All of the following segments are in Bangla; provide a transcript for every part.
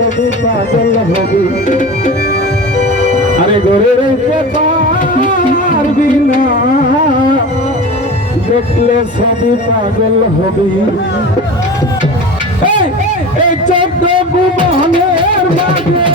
ছবি পাগল হবি আরে ঘরে রইতে পারবি না দেখলে ছবি পাগল হবি এই চোদ্দ ভুবনের মাঝে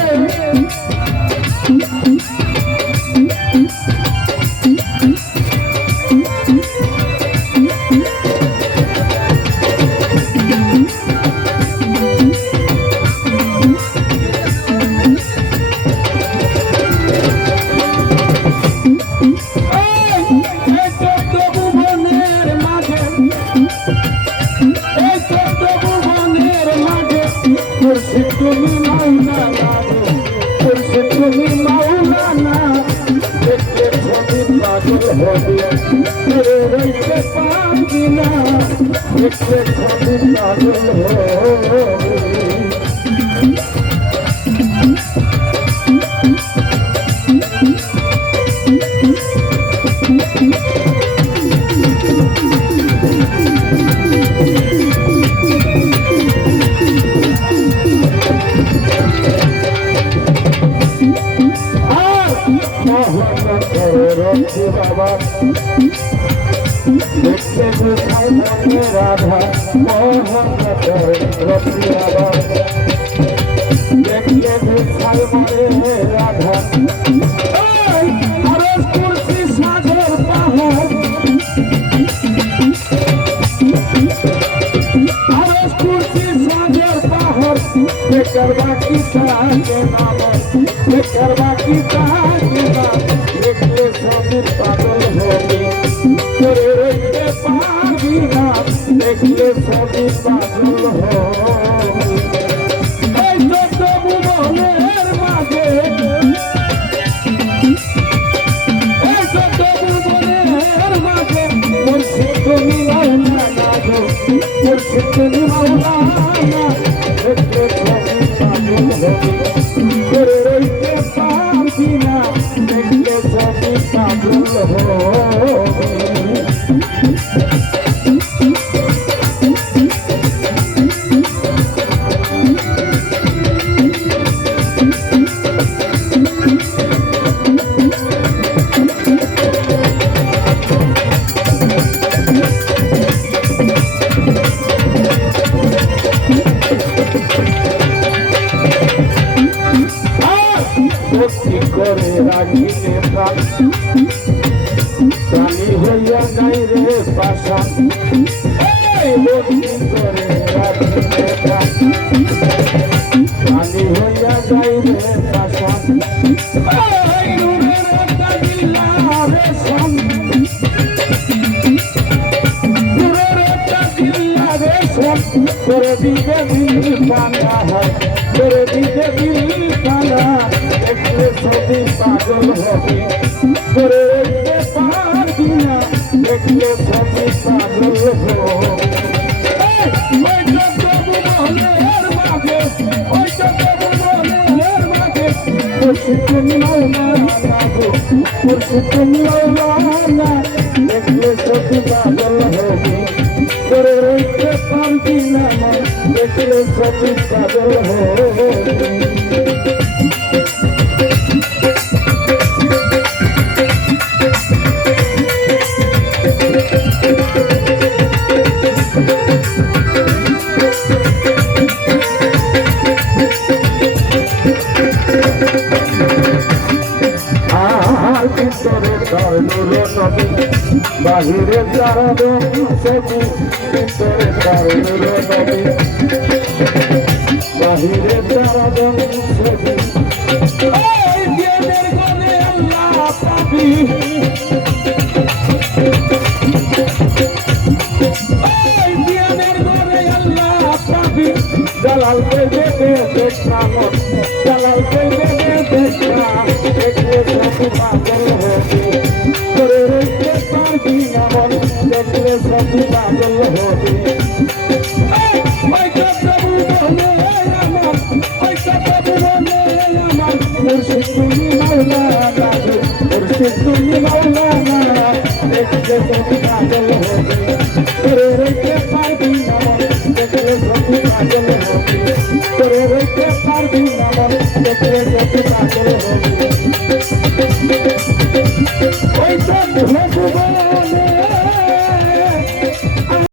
তুমি মাওলানা তুমি মাওলানা দেখলে ছবি পাগল হবি রইতে পারবি না দেখলে ছবি পাগল হবি বাবা দেখতে কোথায় মনে রাধা মোহন রতি বাবা দেখতে কোথায় মনে রাধা আরজ করছি সাগর পাহাড় আরজ করছি সাগর পাহাড় বেকার বাকি থাকে না বেকার বাকি থাকে না দেখলে ছবি পাগল হবি করে রইতে পারবি না দেখলে ছবি পাগল হবি এই যত ভুবনের মাঝে এই যত ভুবনের মাঝে করছে তুমি মাওলানা গো করছে তুমি মাওলানা দেখলে ছবি পাগল হবি করে রইতে পারবি না দেখলে ছবি পাগল হবি ভক্তি করে রাখিলে প্রাণ প্রাণী হইয়া যাই রে পাশা ভক্তি করে রাখিলে প্রাণ প্রাণী হইয়া যাই রে পাশা করে দিতে দিল কানা হয় করে দিতে দিল কানা দেখলে ছবি পাগল হবি করে রইতে পারবি না দেখলে ছবি পাগল হবি ওই যত ভুবনের মাঝে ওই যত ভুবনের মাঝে করছে তুমি মাওলানা গো করছে তুমি মাওলানা দেখলে ছবি পাগল হবি করে রইতে পারবি না দেখলে ছবি পাগল হবি ভিতরে তার নূর নবী বাহিরে যারা ছবি ভিতরে তার নূর নবী বাহিরে যারা ছবি জ্ঞানের গনে আল্লাহ পাবি জ্ঞানের গনে আল্লাহ পাবি জালাল পেবে দেখলাম জালাল পেবে দেখলাম দেখলে ছবি পাগল হবি করে রইতে পারবি না দেখলে ছবি পাগল হবি ওই কথা বলে আমার ওই কথা বলে আমার মুর্শিদ তুমি মাওলানা মুর্শিদ তুমি মাওলানা দেখলে ছবি পাগল হবি করে রইতে পারবি না দেখলে ছবি পাগল হবি করে রইতে পারবি ওই তো ভুলে